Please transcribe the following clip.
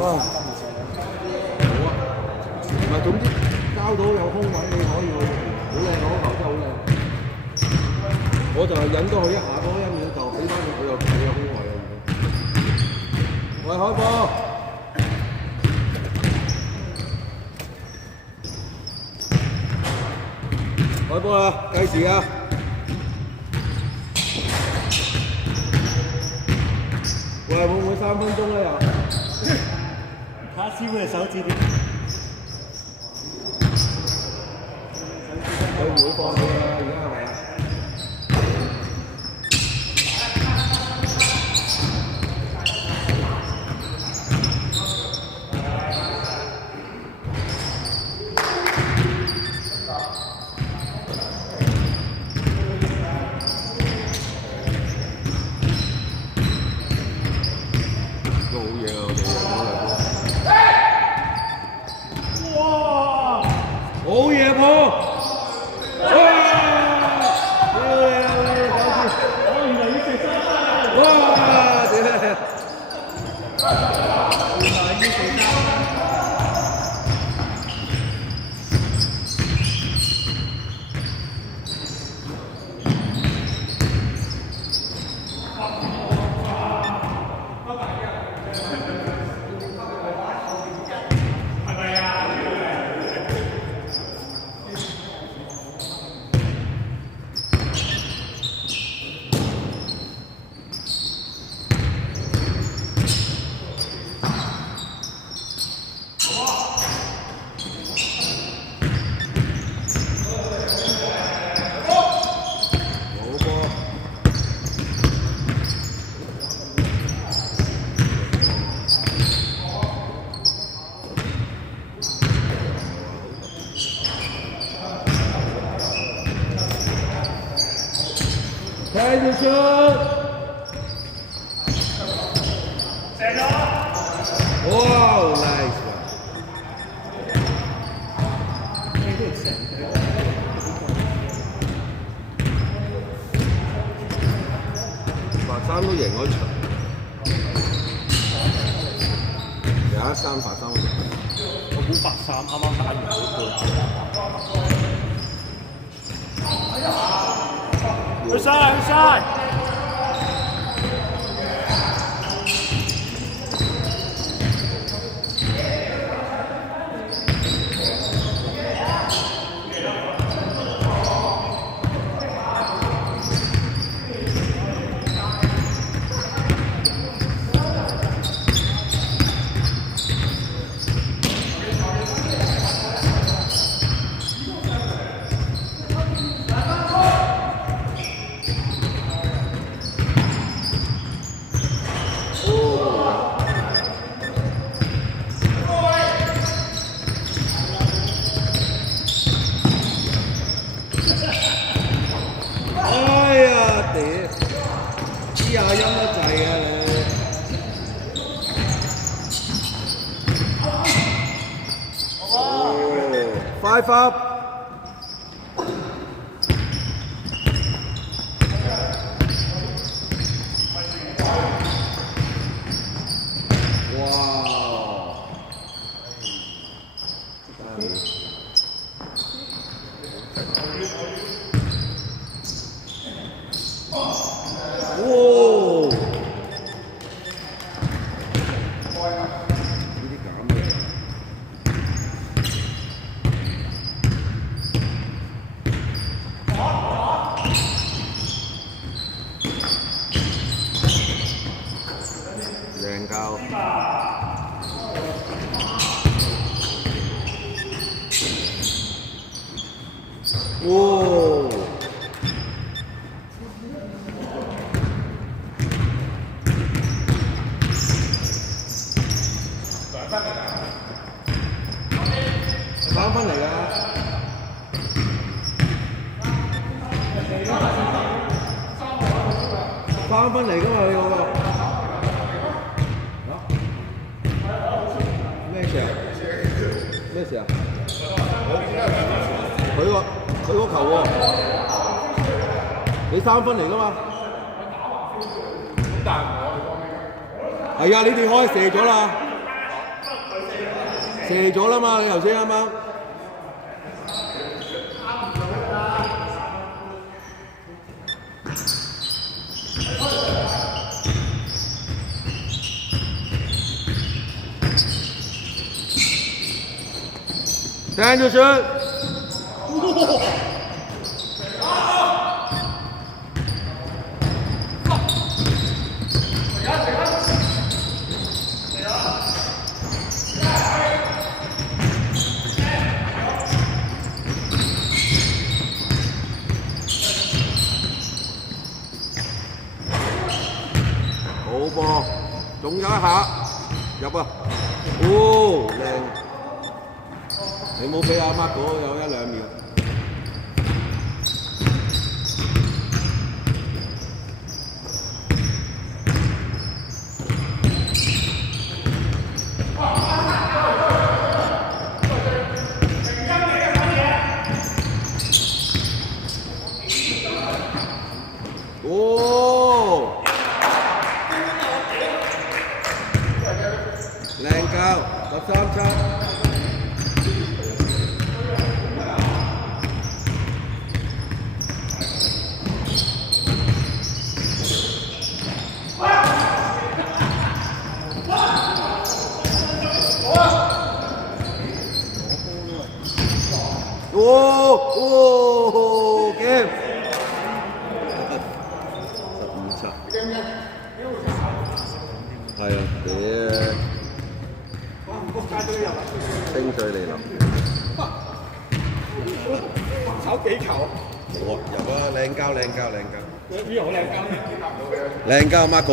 好啊，唔係總之交到有空位你可以去，好靚嗰球真係好靚。我就係引咗佢一下嗰一秒就俾翻佢有空位啦。喂，開波！開波啦，計時啊！喂，會唔會3分鐘咧又？他師傅嘅手指點？佢唔會放棄啊！而家係咪啊？都好嘢啊！我哋哇！好嘢破！哇！原來要食三分！哇！屌！原來要食三分！睇住出！射咗！哇 ，nice！ 白衫都贏嗰場，有13白衫。我估白衫啱啱打完嗰個。去晒，去晒！哎呀，屌！黐下音得滯啊你！哦，5 up！ 哇！哇！呢啲減嘅。靚交。哇！3分嚟㗎，3分嚟㗎嘛你嗰個。咩事啊？咩事啊？佢個球喎，你3分嚟㗎嘛？係啊，你哋可以射咗啦。射咗啦嘛，你頭先啱啱。聽住先。好波，仲有一下入啊！哦，靚！你冇俾阿 Mark 嗰有1、2秒。哦！靚教13-7。哦game 15-7。係啊，清水嚟臨。炒幾球？冇啊，入啊，靚膠。呢個好靚膠。靚膠 Mark 好。